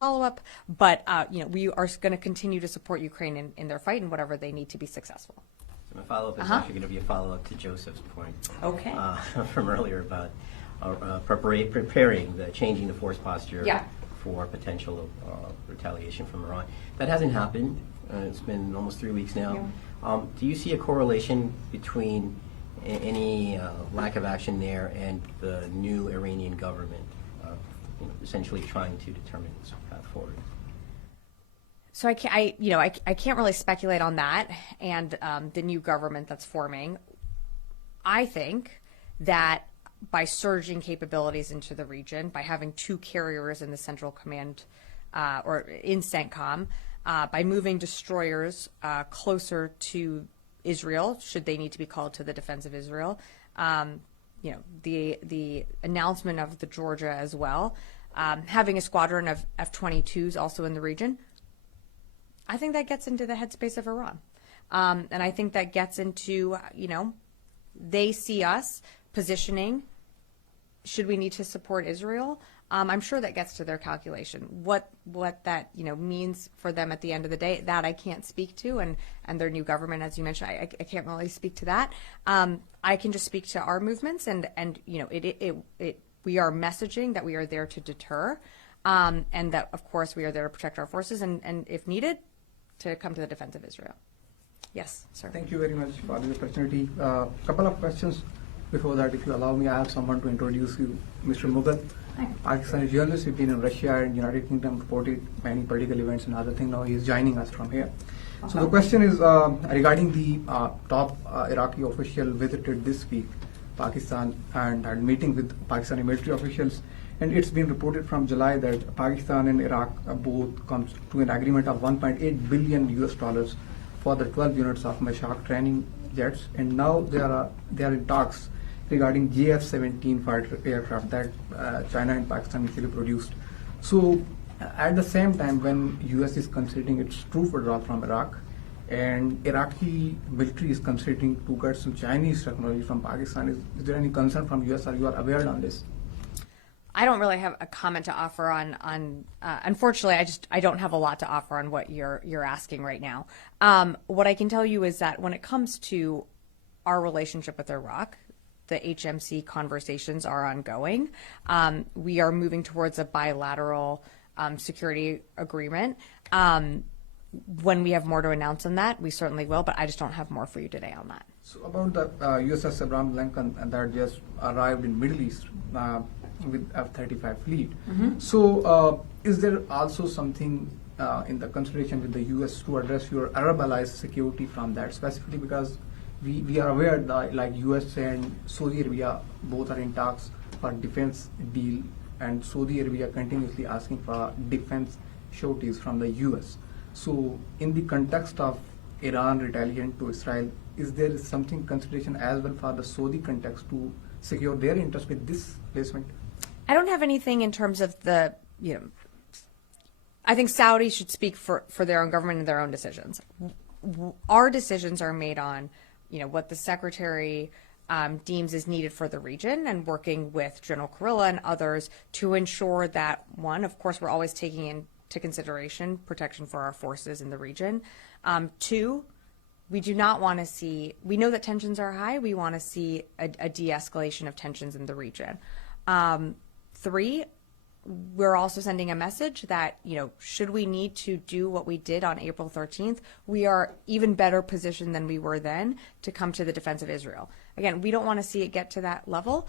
follow-up, but we are going to continue to support Ukraine in their fight and whatever they need to be successful. So my follow-up is actually going to be a follow-up to Joseph's point from earlier about preparing, changing the force posture for potential retaliation from Iran. That hasn't happened. It's been almost 3 weeks now. Yeah. Do you see a correlation between any lack of action there and the new Iranian government essentially trying to determine its path forward? So I can't really speculate on that and the new government that's forming. I think that by surging capabilities into the region, by having 2 carriers in the Central Command or in CENTCOM, by moving destroyers closer to Israel, should they need to be called to the defense of Israel, the announcement of the Georgia as well, having a squadron of F-22s also in the region, I think that gets into the headspace of Iran. And I think that gets into, they see us positioning, should we need to support Israel? I'm sure that gets to their calculation. What that means for them at the end of the day, that I can't speak to, and their new government, as you mentioned, I can't really speak to that. I can just speak to our movements, and we are messaging that we are there to deter, and that of course we are there to protect our forces, and if needed, to come to the defense of Israel. Yes, sir. Thank you very much for the opportunity. Couple of questions. Before that, if you allow me, I have someone to introduce you, Mr. Mughal. Pakistani journalist, he's been in Russia and United Kingdom, reported many political events and other things. Now he is joining us from here. So the question is regarding the top Iraqi official visited this week Pakistan and had meeting with Pakistani military officials. And it's been reported from July that Pakistan and Iraq both comes to an agreement of $1.8 billion US for the 12 units of Mashak training jets. And now they are in talks regarding JF-17 fighter aircraft that China and Pakistan initially produced. So at the same time, when US is considering its troop withdrawal from Iraq, and Iraqi military is considering to get some Chinese technology from Pakistan, is there any concern from US, or you are aware on this? I don't really have a comment to offer on unfortunately, I don't have a lot to offer on what you're asking right now. What I can tell you is that when it comes to our relationship with Iraq, the HMC conversations are ongoing. We are moving towards a bilateral security agreement. When we have more to announce on that, we certainly will, but I just don't have more for you today on that. So about the USS Abraham Lincoln that just arrived in Middle East with F-35 fleet. Mm-hmm. So is there also something in the consideration with the US to address your Arab allies' security from that, specifically because we are aware that like US and Saudi Arabia both are in talks for defense deal, and Saudi Arabia continuously asking for defense sureties from the US. So in the context of Iran retaliation to Israel, is there something consideration as well for the Saudi context to secure their interest with this placement? I don't have anything in terms of the, I think Saudi should speak for their own government and their own decisions. Our decisions are made on, what the Secretary deems is needed for the region, and working with General Kurilla and others to ensure that, one, of course, we're always taking into consideration protection for our forces in the region. Two, we do not want to see, we know that tensions are high, we want to see a de-escalation of tensions in the region. Three, we're also sending a message that, should we need to do what we did on April 13th, we are even better positioned than we were then to come to the defense of Israel. Again, we don't want to see it get to that level.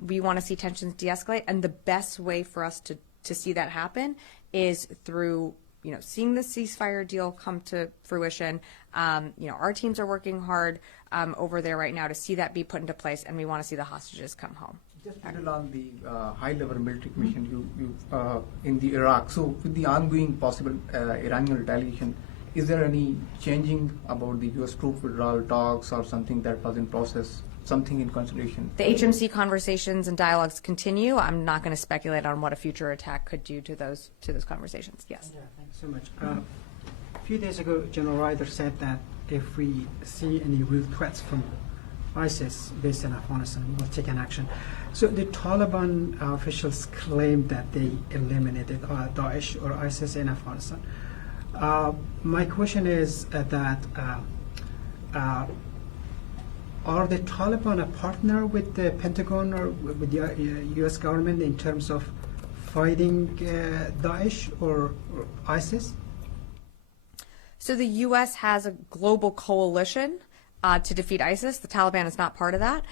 We want to see tensions de-escalate, and the best way for us to see that happen is through, seeing the ceasefire deal come to fruition. Our teams are working hard over there right now to see that be put into place, and we want to see the hostages come home. Just along the high-level military mission you in the Iraq. So with the ongoing possible Iranian retaliation, is there any changing about the U.S. troop withdrawal talks or something that was in process, something in consideration? The HMC conversations and dialogues continue. I'm not going to speculate on what a future attack could do to those conversations. Yes. Yeah, thanks so much. A few days ago, General Ryder said that if we see any real threats from ISIS based in Afghanistan, we will take an action. So the Taliban officials claim that they eliminated Daesh or ISIS in Afghanistan. My question is are the Taliban a partner with the Pentagon or with the U.S. government in terms of fighting Daesh or ISIS? So the U.S. has a global coalition to defeat ISIS. The Taliban is not part of that.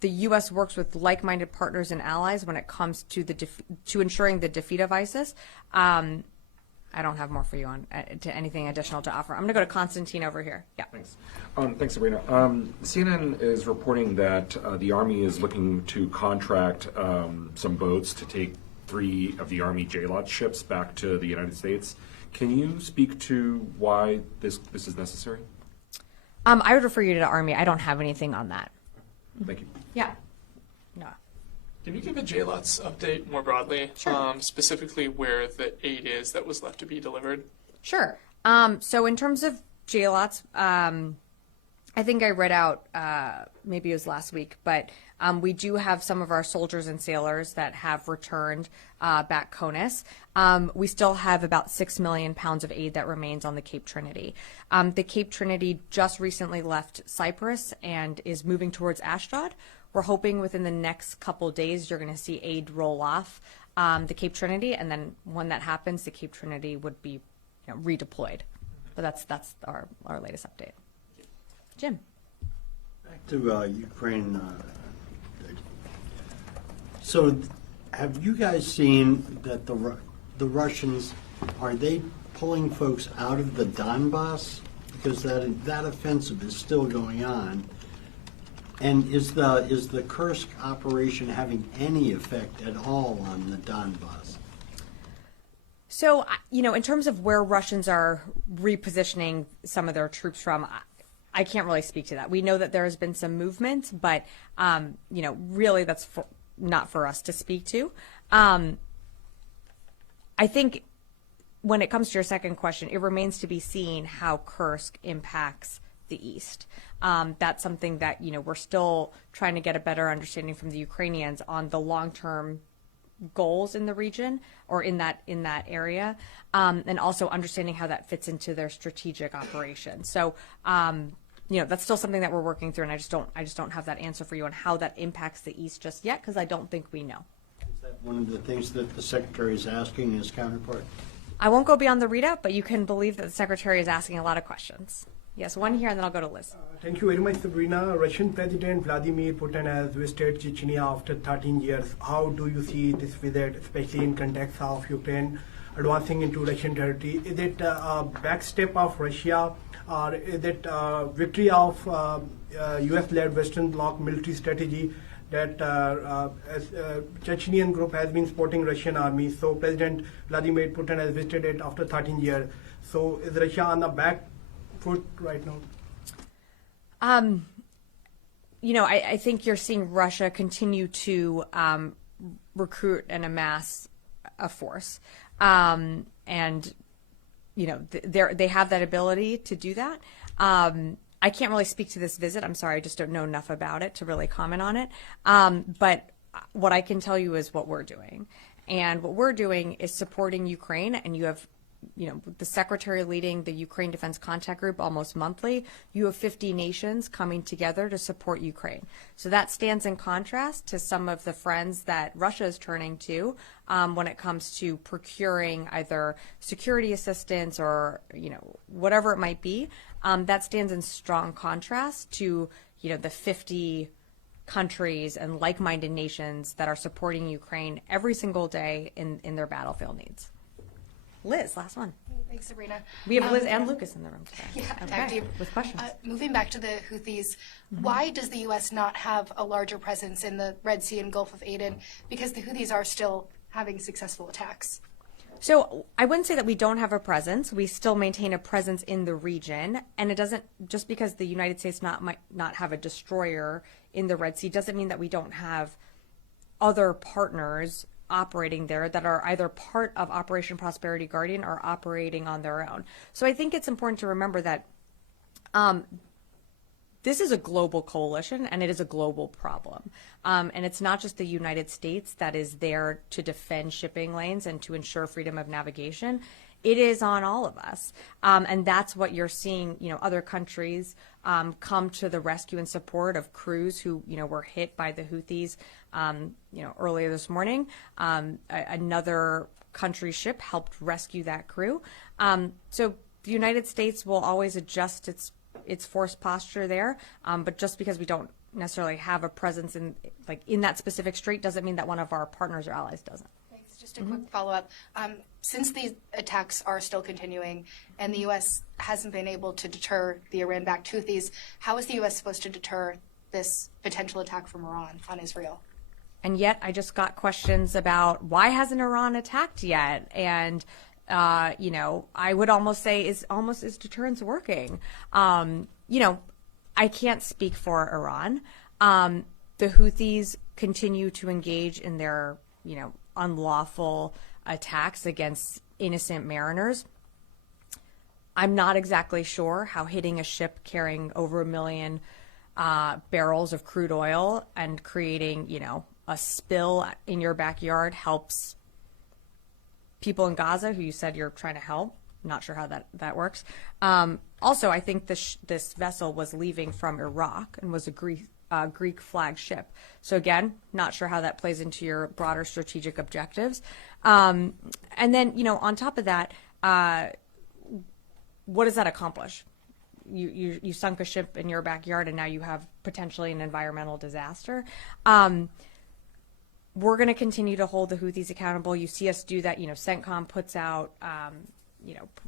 The U.S. works with like-minded partners and allies when it comes to to ensuring the defeat of ISIS. I don't have more for you on to anything additional to offer. I'm going to go to Constantine over here. Yeah. Thanks. Thanks, Sabrina. CNN is reporting that the Army is looking to contract some boats to take 3 of the Army JLOT ships back to the United States. Can you speak to why this is necessary? I would refer you to the Army. I don't have anything on that. Thank you. Yeah. No. Can you give a JLOTS update more broadly, Sure. Specifically where the aid is that was left to be delivered? Sure. So in terms of JLOTs, I think I read out, maybe it was last week, but we do have some of our soldiers and sailors that have returned back CONUS. We still have about 6 million pounds of aid that remains on the Cape Trinity. The Cape Trinity just recently left Cyprus and is moving towards Ashdod. We're hoping within the next couple days you're going to see aid roll off the Cape Trinity, and then when that happens, the Cape Trinity would be redeployed. But that's our latest update. Jim. Back to Ukraine. So have you guys seen that the Russians, are they pulling folks out of the Donbass? Because that offensive is still going on. And is the Kursk operation having any effect at all on the Donbass? So, in terms of where Russians are repositioning some of their troops from, I can't really speak to that. We know that there has been some movement, but, really that's not for us to speak to. I think when it comes to your second question, it remains to be seen how Kursk impacts the East. That's something that, we're still trying to get a better understanding from the Ukrainians on the long-term goals in the region or in that area, and also understanding how that fits into their strategic operation. So, that's still something that we're working through, and I just don't have that answer for you on how that impacts the East just yet, because I don't think we know. Is that one of the things that the Secretary is asking his counterpart? I won't go beyond the readout, but you can believe that the Secretary is asking a lot of questions. Yes, one here, and then I'll go to Liz. Thank you very much, Sabrina. Russian President Vladimir Putin has visited Chechnya after 13 years. How do you see this visit, especially in context of Ukraine advancing into Russian territory? Is it a backstep of Russia, or is it a victory of US-led Western Bloc military strategy that Chechnyan group has been supporting Russian army? So President Vladimir Putin has visited it after 13 years. So is Russia on the back foot right now? I think you're seeing Russia continue to recruit and amass a force, and they have that ability to do that. I can't really speak to this visit. I'm sorry, I just don't know enough about it to really comment on it. But what I can tell you is what we're doing, and what we're doing is supporting Ukraine. And you have the Secretary leading the Ukraine Defense Contact Group almost monthly. You have 50 nations coming together to support Ukraine. So that stands in contrast to some of the friends that Russia is turning to when it comes to procuring either security assistance or, whatever it might be. That stands in strong contrast to, the 50 countries and like-minded nations that are supporting Ukraine every single day in their battlefield needs. Liz, last one. Thanks, Sabrina. We have Liz and Lucas in the room today. Yeah, Okay, tag team. with questions. Moving back to the Houthis, why does the U.S. not have a larger presence in the Red Sea and Gulf of Aden? Because the Houthis are still having successful attacks. So I wouldn't say that we don't have a presence. We still maintain a presence in the region, and it doesn't, just because the United States might not have a destroyer in the Red Sea doesn't mean that we don't have other partners operating there that are either part of Operation Prosperity Guardian or operating on their own. So I think it's important to remember that this is a global coalition and it is a global problem. And it's not just the United States that is there to defend shipping lanes and to ensure freedom of navigation. It is on all of us. And that's what you're seeing, other countries come to the rescue and support of crews who, were hit by the Houthis, earlier this morning. Another country's ship helped rescue that crew. So the United States will always adjust its force posture there, but just because we don't necessarily have a presence in that specific strait doesn't mean that one of our partners or allies doesn't. Thanks. Just a quick follow-up. Since these attacks are still continuing and the U.S. hasn't been able to deter the Iran-backed Houthis, how is the U.S. supposed to deter this potential attack from Iran on Israel? And yet I just got questions about why hasn't Iran attacked yet? And I would almost say is deterrence working? I can't speak for Iran. The Houthis continue to engage in their, unlawful attacks against innocent mariners. I'm not exactly sure how hitting a ship carrying over 1 million barrels of crude oil and creating, a spill in your backyard helps people in Gaza who you said you're trying to help. I'm not sure how that works. Also, I think this vessel was leaving from Iraq and was a Greek flag ship. So again, not sure how that plays into your broader strategic objectives. And then, on top of that, what does that accomplish? You sunk a ship in your backyard and now you have potentially an environmental disaster. We're going to continue to hold the Houthis accountable. You see us do that. CENTCOM puts out,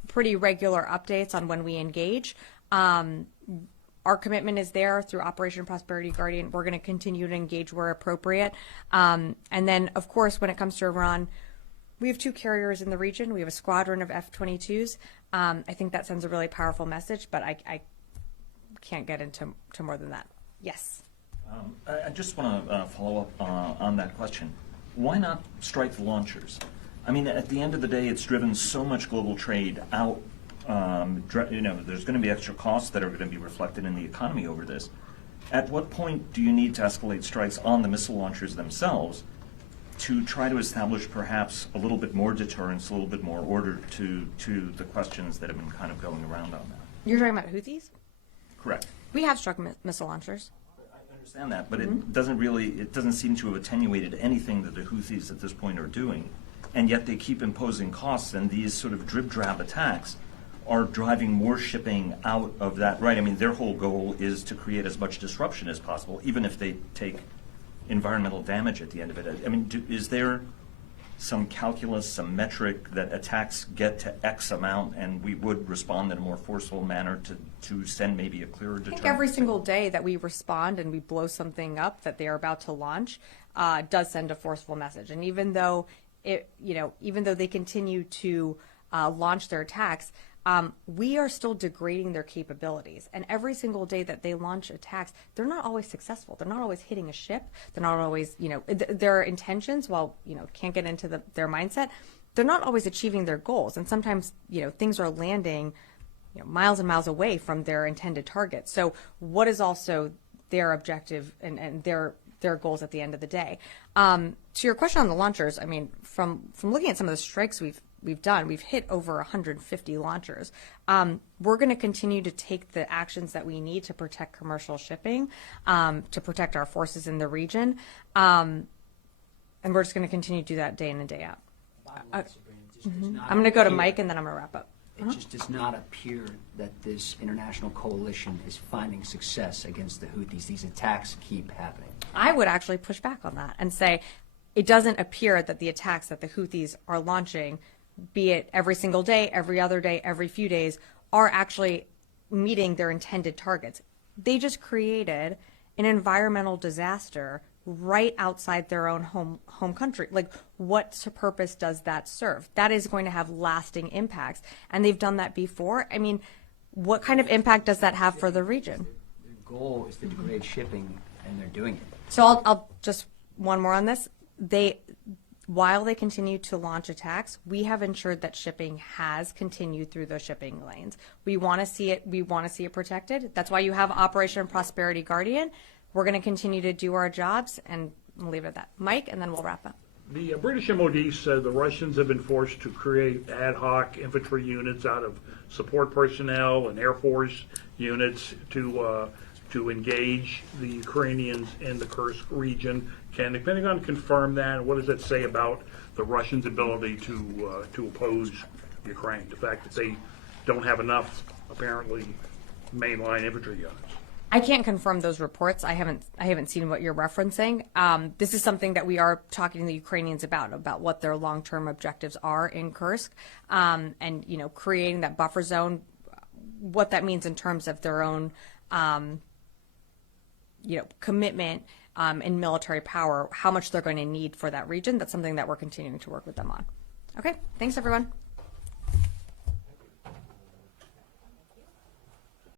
pretty regular updates on when we engage. Our commitment is there through Operation Prosperity Guardian. We're going to continue to engage where appropriate. And then, of course, when it comes to Iran, we have 2 carriers in the region. We have a squadron of F-22s. I think that sends a really powerful message, but I can't get into more than that. Yes. I just want to follow up on that question. Why not strike the launchers? I mean, at the end of the day, it's driven so much global trade out. There's going to be extra costs that are going to be reflected in the economy over this. At what point do you need to escalate strikes on the missile launchers themselves to try to establish perhaps a little bit more deterrence, a little bit more order to the questions that have been kind of going around on that? You're talking about Houthis? Correct. We have struck missile launchers. I understand that, but it doesn't seem to have attenuated anything that the Houthis at this point are doing, and yet they keep imposing costs, and these sort of drip-drab attacks are driving more shipping out of that, right? I mean, their whole goal is to create as much disruption as possible, even if they take environmental damage at the end of it. I mean, is there some calculus, some metric that attacks get to X amount and we would respond in a more forceful manner to send maybe a clearer deterrent? I think every single day that we respond and we blow something up that they are about to launch does send a forceful message. And even though they continue to launch their attacks, we are still degrading their capabilities. And every single day that they launch attacks, they're not always successful. They're not always hitting a ship. They're not always, their intentions, while, can't get into their mindset, they're not always achieving their goals. And sometimes, things are landing, miles and miles away from their intended targets. So what is also their objective and their goals at the end of the day? To your question on the launchers, I mean, from looking at some of the strikes we've done, we've hit over 150 launchers. We're going to continue to take the actions that we need to protect commercial shipping, to protect our forces in the region, and we're just going to continue to do that day in and day out. I'm going to go to Mike, and then I'm going to wrap up. It just does not appear that this international coalition is finding success against the Houthis. These attacks keep happening. I would actually push back on that and say it doesn't appear that the attacks that the Houthis are launching, be it every single day, every other day, every few days, are actually meeting their intended targets. They just created an environmental disaster right outside their own home country. Like, what purpose does that serve? That is going to have lasting impacts, and they've done that before. I mean, what kind of impact does that have for the region? Their goal is to degrade shipping, and they're doing it. So I'll just one more on this. while they continue to launch attacks, we have ensured that shipping has continued through those shipping lanes. We want to see it. We want to see it protected. That's why you have Operation Prosperity Guardian. We're going to continue to do our jobs, and we'll leave it at that. Mike, and then we'll wrap up. The British MOD said the Russians have been forced to create ad hoc infantry units out of support personnel and Air Force units to engage the Ukrainians in the Kursk region. Can the Pentagon confirm that? What does that say about the Russians' ability to oppose Ukraine? The fact that they don't have enough, apparently, mainline infantry units. I can't confirm those reports. I haven't seen what you're referencing. This is something that we are talking to the Ukrainians about what their long-term objectives are in Kursk, and creating that buffer zone, what that means in terms of their own, commitment and military power, how much they're going to need for that region. That's something that we're continuing to work with them on. Okay, thanks everyone.